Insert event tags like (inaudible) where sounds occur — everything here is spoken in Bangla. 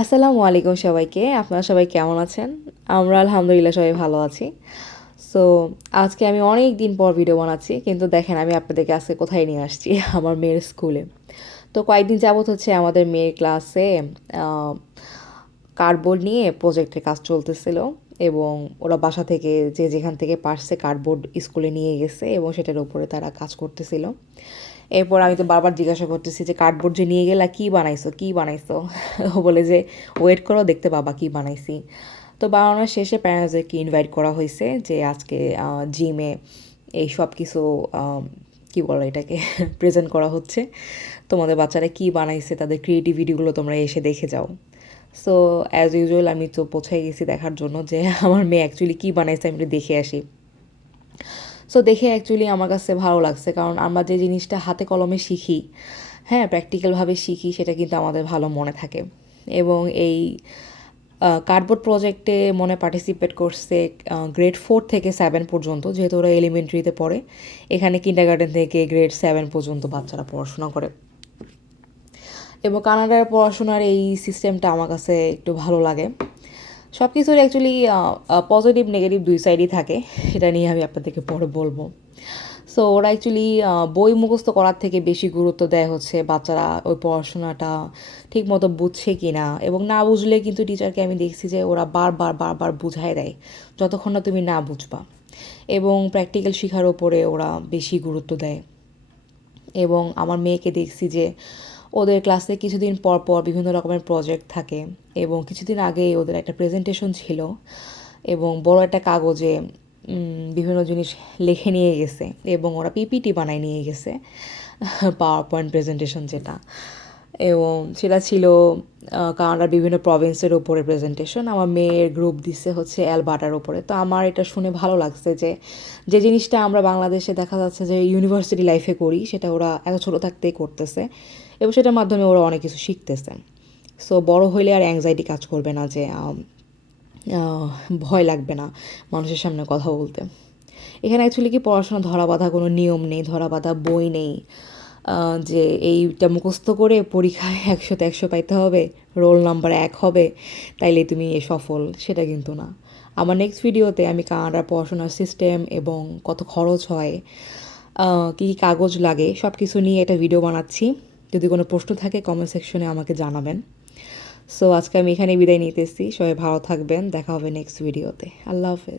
আসসালামু আলাইকুম সবাইকে। আপনারা সবাই কেমন আছেন? আমরা আলহামদুলিল্লাহ সবাই ভালো আছি। সো আজকে আমি অনেক দিন পর ভিডিও বানাচ্ছি, কিন্তু দেখেন আমি আপনাদেরকে আজকে কোথায় নিয়ে আসছি? (laughs) আমার মেয়ের স্কুলে তো কয়েকদিন যাবত হচ্ছে আমাদের মেয়ের ক্লাসে কার্ডবোর্ড নিয়ে প্রজেক্টের কাজ চলতেছিল এবং ওরা বাসা থেকে যে যেখান থেকে পারছে কার্ডবোর্ড স্কুলে নিয়ে গেছে এবং সেটার উপরে তারা কাজ করতেছিল। এরপর আমি তো বারবার জিজ্ঞাসা করতেছি যে কার্ডবোর্ড যে নিয়ে গেলা, কী বানাইছো? কী বানাইছো? ও বলে যে ওয়েট করো, দেখতে বাবা কী বানাইছি। তো বানানোর শেষে প্যারেন্টসদেরকে ইনভাইট করা হয়েছে যে আজকে জিমে এই সব কিছু কী বলো এটাকে (laughs) প্রেজেন্ট করা হচ্ছে। তোমাদের বাচ্চারা কী বানাইছে, তাদের ক্রিয়েটিভিটিগুলো তোমরা এসে দেখে যাও। সো অ্যাজ ইউজুয়াল আমি তো পৌঁছাই গেছি দেখার জন্য যে আমার মেয়ে অ্যাকচুয়ালি কী বানাইছে আমি একটু দেখে আসি। সো দেখে অ্যাকচুয়ালি আমার কাছে ভালো লাগছে। কারণ আমরা যে জিনিসটা হাতে কলমে শিখি হ্যাঁ প্র্যাকটিক্যালভাবে শিখি, সেটা কিন্তু আমাদের ভালো মনে থাকে। এবং এই কার্ডবোর্ড প্রজেক্টে মনে পার্টিসিপেট করছে গ্রেড ফোর থেকে সেভেন পর্যন্ত, যেহেতু ওরা এলিমেন্টারিতে পড়ে। এখানে কিন্ডার গার্ডেন থেকে গ্রেড সেভেন পর্যন্ত বাচ্চারা পড়াশোনা করে। এবং কানাডার পড়াশোনার এই সিস্টেমটা আমার কাছে একটু ভালো লাগে। সব কিছুর অ্যাকচুয়ালি পজিটিভ নেগেটিভ দুই সাইডই থাকে। সেটা নিয়ে আমি আপনাদেরকে পরে বলব। সো ওরা অ্যাকচুয়ালি বই মুখস্থ করার থেকে বেশি গুরুত্ব দেয় হচ্ছে বাচ্চারা ওই পড়াশোনাটা ঠিক মতো বুঝছে কি না এবং না বুঝলে কিন্তু টিচারকে আমি দেখছি যে ওরা বারবার বারবার বুঝায় দেয়, যতক্ষণ না তুমি না বুঝবা। এবং প্র্যাকটিক্যাল শেখার ওপরে ওরা বেশি গুরুত্ব দেয়। এবং আমার মেয়েকে দেখছি যে ওদের ক্লাসে কিছুদিন পর পর বিভিন্ন রকমের প্রজেক্ট থাকে এবং কিছুদিন আগেই ওদের একটা প্রেজেন্টেশন ছিল এবং বড় একটা কাগজে বিভিন্ন জিনিস লিখে নিয়ে গেছে এবং ওরা পিপিটি বানায় নিয়ে গেছে পাওয়ার পয়েন্ট প্রেজেন্টেশন যেটা। এবং সেটা ছিল কানাডার বিভিন্ন প্রভিন্সের ওপরে প্রেজেন্টেশন আমার মেয়ের গ্রুপ দিচ্ছে হচ্ছে অ্যালবার্টার ওপরে তো আমার এটা শুনে ভালো লাগছে যে যে জিনিসটা আমরা বাংলাদেশে দেখা যাচ্ছে যে ইউনিভার্সিটি লাইফে করি, সেটা ওরা এত ছোটো থাকতেই করতেছে। এবং সেটার মাধ্যমে ওরা অনেক কিছু শিখতেছে। সো বড় হইলে আর অ্যাংজাইটি কাজ করবে না যে ভয় লাগবে না মানুষের সামনে কথা বলতে। এখানে অ্যাকচুয়ালি কি পড়াশোনা ধরা বাঁধা কোনো নিয়ম নেই, ধরা বাঁধা বই নেই যে এইটা মুখস্থ করে পরীক্ষায় একশোতে একশো পাইতে হবে, রোল নাম্বার এক হবে, তাইলে তুমি এ সফল, সেটা কিন্তু না। আমার নেক্সট ভিডিওতে আমি কানাডার পড়াশোনার সিস্টেম এবং কত খরচ হয় কী কী কাগজ লাগে সব কিছু নিয়ে একটা ভিডিও বানাচ্ছি। যদি কোনো প্রশ্ন থাকে কমেন্ট সেকশনে আমাকে জানাবেন। সো আজকে আমি এখানে বিদায় নিতেছি সবাই ভালো থাকবেন। দেখা হবে নেক্সট ভিডিওতে আল্লাহ হাফেজ।